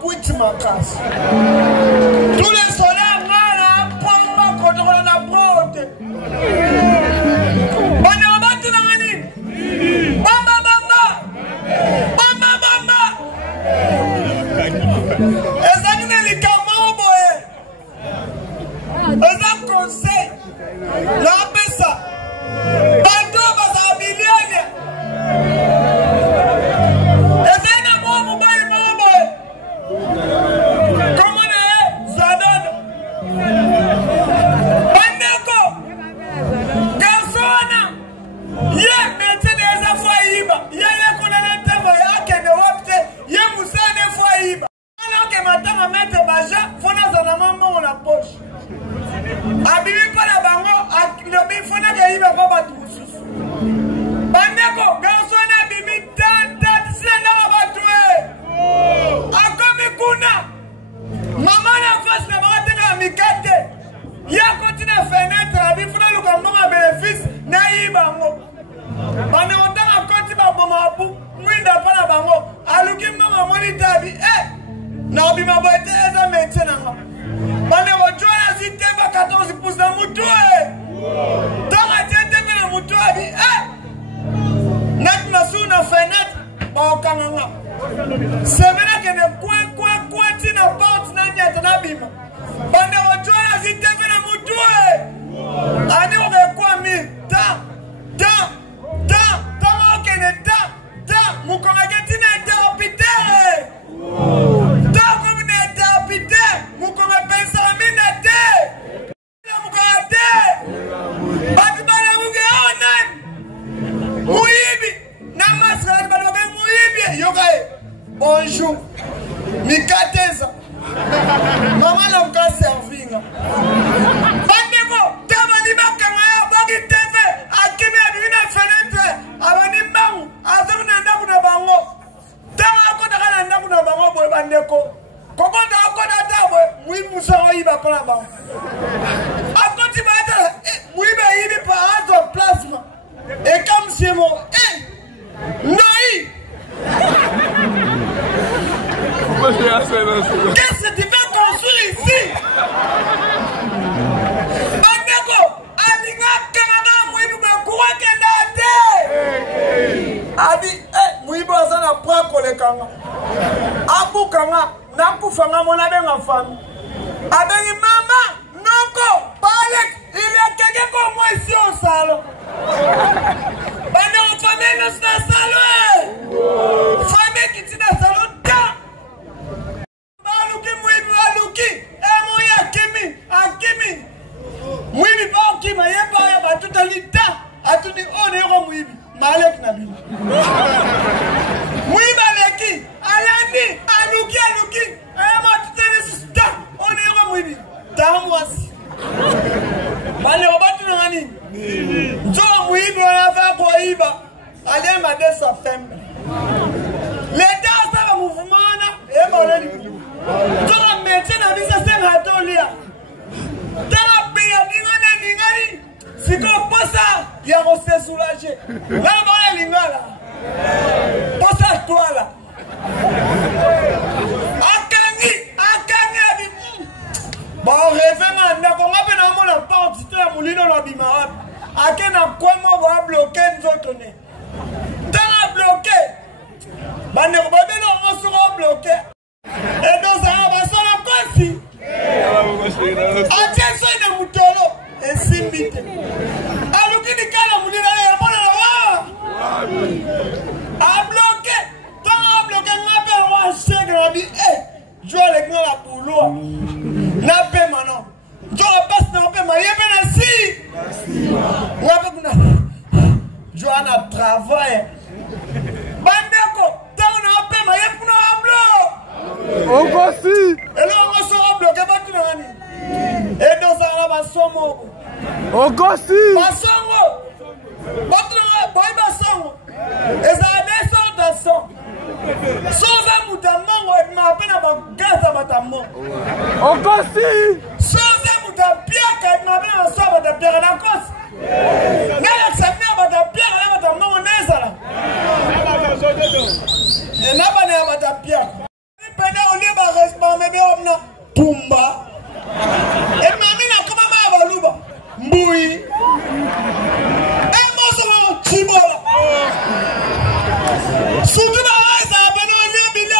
quitté ma casse. Tous les soleils, là, pour quand on a brote. C'est vrai que ne quoi tu ne portes na nyata na bima. Bande ojola ziteve na mutue. Ani oge kwa mi ta okene ta mukonga getine ta opite. Ta komine ta opite mukonga pensa mina te. Mukonga te. Bati bale muge onen. Muibi na masra bale muibi yogae. Bonjour, Mikateza. Maman l'a encore servi. Bandego, Tamani Bakaya, Bagi TV, Akimi a vu une fenêtre, Avani Bang, Azamina Nakuna Bango. Tamako Nakuna Bango, Bandeko. Comment t'as encore la table? Oui, Moussa, il va pas là-bas. À côté de oui, mais il est pas à ton plasma. Et comme c'est mon. Noï! Qu'est-ce que tu veux construire ici? Bandeko, Alinga Kanada, Mouibou, Kouakendate. Adi, Mouibou, Azana, Prako, le Kanga. Abu Kanga, Nakufanga, mon abenga femme. Abengi maman, Noko, Palek, il y a quelqu'un comme moi ici au salon. Bandeko, famille, nous sommes dans le salon. Famille qui est dans le salon. Akimi Mwibi pa okima yeba ya batutalita atuni onero mwibi malek nabi Mwibi aleki alandi aluki ayama tutene sista onero mwibi tamwasi bale obatu ngani njo mwibi anafa kwa iba alema de sa femme l'état ça va mouvement na eba oleli njo métier na bisa senga atolia. Si tu penses ça, il y a un soulagé. Là, il y a un là. Pense à toi là. Akani. Bon, réveille-moi. On va venir à mon porte. Tu as moulé dans la bimarade. Akani a quoi moi va bloquer nous autres. Tu as bloqué. Bah, ne va pas nous sera bloqué. Et dans un va sur la place. Attention de Moutolo. Et Simbite. Alukini kala mulira ya mona wa. A bloqué. Toi a bloqué ngape wa chèque bi je le gna la poulo. Na pe manon. Je passe na pe ma yebe na si. Ngape kuna. Joana travaille. Bandeko, toi na pe ma yebe kuna ablo. Ogosi. Et là on sera bloqué pas tout nani. Et dans ça va somo. Ogosi. Basongo. Votre boy basongo. Et ça des sortes sans amutamon et ma peine à gaza batamon. Ogosi. Sans amutapia et ma peine à soba de pierre na cause. N'a accepté à pierre à batamon nezala. Et n'a pas à pierre. Pendant au lieu Surtout dans les abonnés, on est bien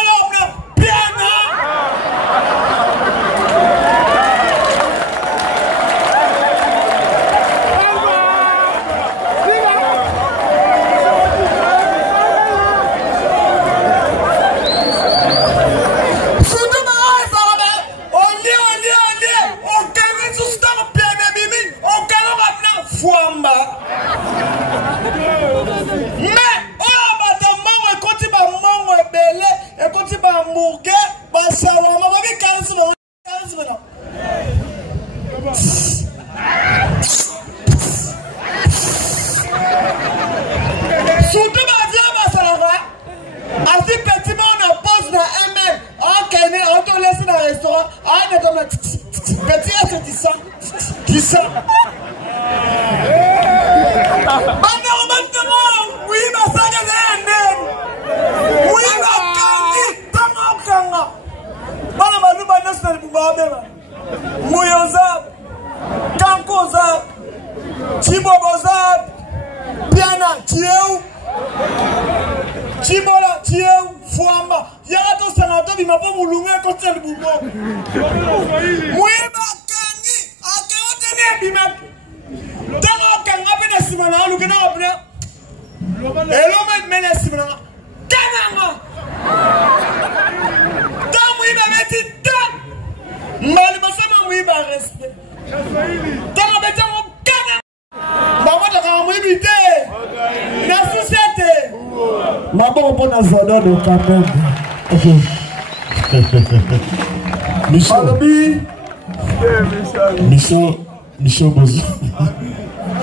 Michel Bozo.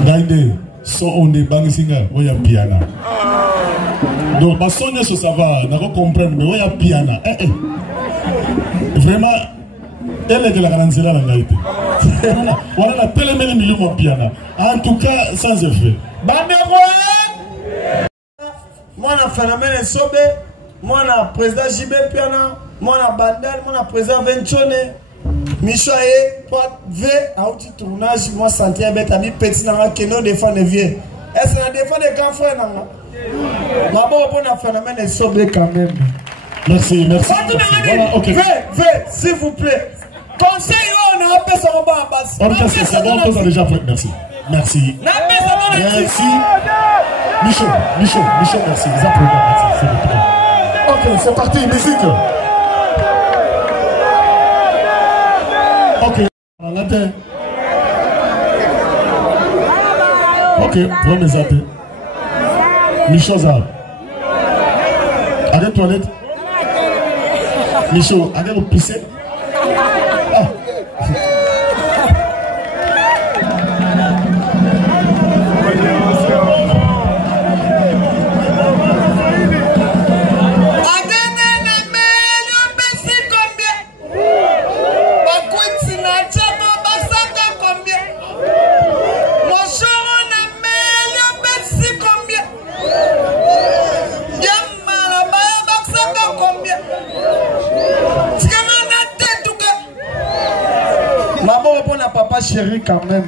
D'ailleurs, son on est bangisinga, où y a piano. Donc, ma sonne sur ça va, d'accord comprendre, mais où y a piano. Vraiment, elle est de la grande zéla la vérité. Voilà la télé millions de piano. En tout cas, sans effet. Moi, on a phénomène Sobe, moi, on a président JB Piana, moi, on a Bandel, moi, on a président Venchone. Michoye, toi, V, à outil tournage, moi, Santiago, Betami, petit, n'a que nous défend les vieux. Est-ce qu'on défend les grands frères, non? D'abord, on a phénomène et sauvé quand même. Merci, merci. Voilà, ok. V, s'il vous plaît. Conseil, on a appelé ça en bas à base. Ok, c'est bon, on a déjà fait. Merci. Merci. Merci. Michel, merci. Ils applaudissent, merci. Ok, c'est parti, musique. Ok, ok, prends mes appels. Michel Zab. Arrête toilette. Michel, arrête au pisser. Ah. Papa chéri quand même.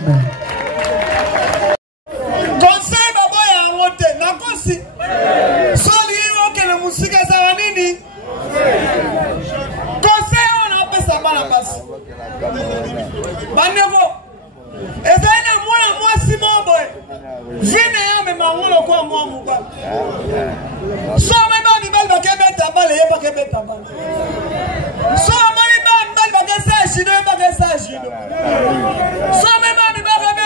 Conseil babo ya ngote nakosi. Soli oke na musika za nini? Conseil on a pesa bana basi. Banego. Ezana mwana mwasi moboy. Vine ya me mangolo kwa mwa muba. So me ba ni bal bakebe tabale ye bakebe tabale. So mari ba bal bakesa shino bakesa shino. So me ba ni bakebe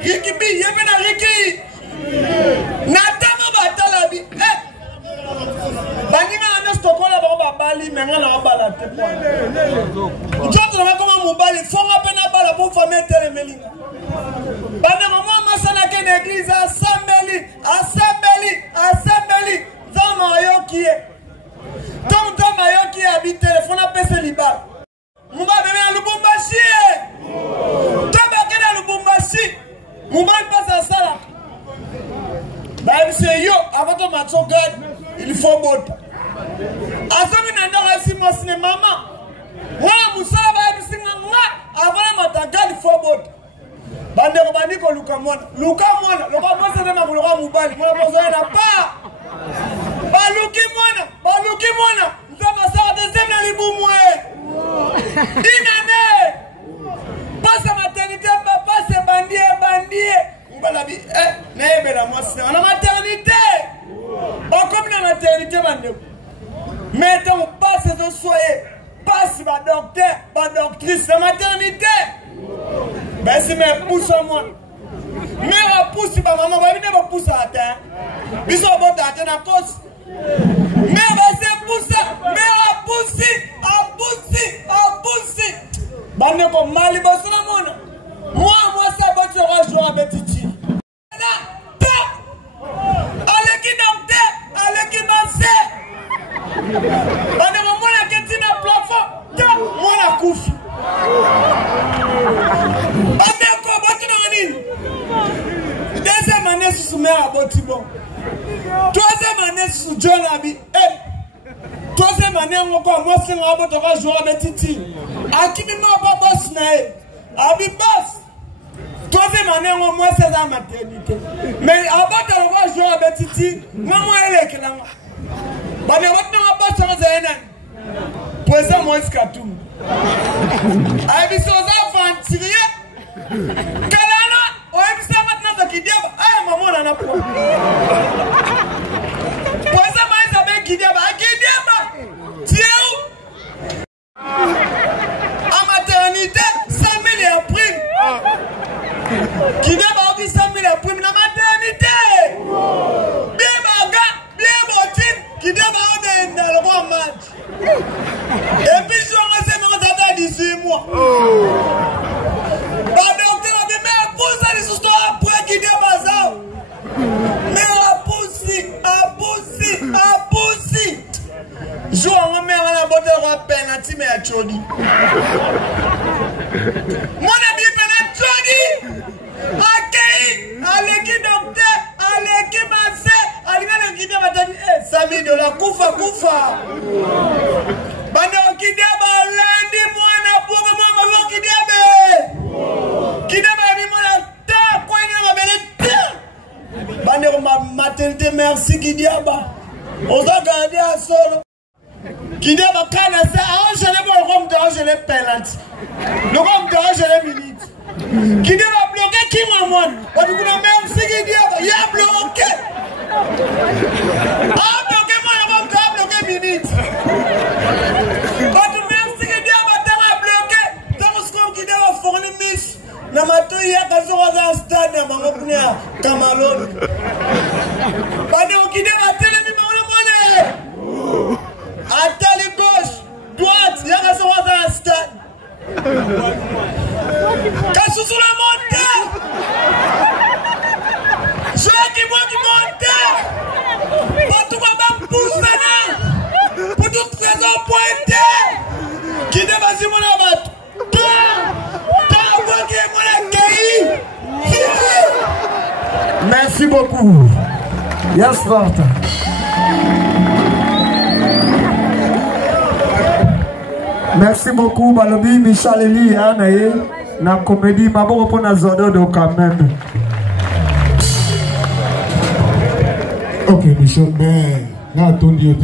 Riki bi yebe na Riki. Natama batala bi. Banina na stokola ba bali menga na bala te po. Joto na koma mobali fonga pena bala pour famille tele melinga. Bana mama masana ke l'église assembly zama yokie. Tonto mayoki habite téléphone apese liba. Mumba bebe na Lubumbashi. Toba ke na Lubumbashi. Mumba passe ça là. Bah c'est yo avant de matcho God, il faut bota. Azami na ndora si mo sine mama. Wa musaba bisinga nga avant matagali faut bota. Bande ko bani ko luka mwana. Luka mwana se na ko luka mubali. Mwana bozo na pa. Baluki Oluki mwana, nzaba sa deuxième na libumwe. Inane. Passe maternité, passe bandie. Mbalabi, nebe la moi c'est la maternité. On comme la maternité bande. Mettons passe de soyer, passe ma docteur, ma doctrice, la maternité. Ben c'est mes pousse moi. Mais la pousse ma maman, va venir me pousser à terre. Ils sont bons à terre à cause. Mais c'est pousse, mais à pousser. Bande comme Mali bosse la monde. Moi ça va te rejoindre avec Titi. Allez qui docteur, allez qui massé. Bande moi la question à plafond, moi la couche. Deuxième année sous mère à Botibon. Troisième année sous John Abi. Troisième année encore moi c'est un robot de jouer avec Titi. Akimi m'a pas boss nae. Abi boss. Troisième année moi c'est la maternité. Mais avant de jouer avec Titi, maman elle est là. Bah mais maintenant on va pas changer rien. Présent moi Skatum. Abi so za fantirie. Kalana, on a vu ça maintenant de Kidiaba. Ah, maman, on en a pas. Pour ça, moi, ça va Kidiaba. Kidiaba, tu es où? En maternité, 100 000 et prime. Kidiaba, on dit 100 000 et prime dans maternité. Bien, baga, bien, botine. Kidiaba, on est dans le roi match. Et puis, je vais rester dans le 18 mois. Joue en mère à la botte de roi penalty mais à Chodi. Mon ami penalty Chodi. Allez qui docteur, allez qui massé, allez qui va te dire $100 kufa. Bande qui deba lundi mois pour moi qui deba. Qui deba mi mon ta quoi ni ma belle. Bande ma maternité merci qui diaba. On va garder à solo. Qui dit ma canne à ça, je n'ai pas le rhum de je l'ai penalty. Le rhum de je l'ai minute. Qui dit ma bloqué qui m'a mon. On dit que même si qui dit il y a bloqué. Ah bloqué moi le rhum de bloqué minute. On dit même si qui dit ma terre a bloqué. Dans ce qu'on qui dit ma fournir miss. Na mato il y a quand on va au stade na mangopnia Camalone. Pendant qui dit ma télé à telle gauche, droite, il y a un restaurant dans la stade. Quand sous la montée, je qui monte, pour tout le monde pousse pour tout trésor pointé, qui dépasse mon abat. Merci beaucoup. Yes, Martha. Merci beaucoup, Balobi, Michel Eli, na comédie, ma bon pour na zodo quand même. Ok, Michel, ben, là, ton dieu,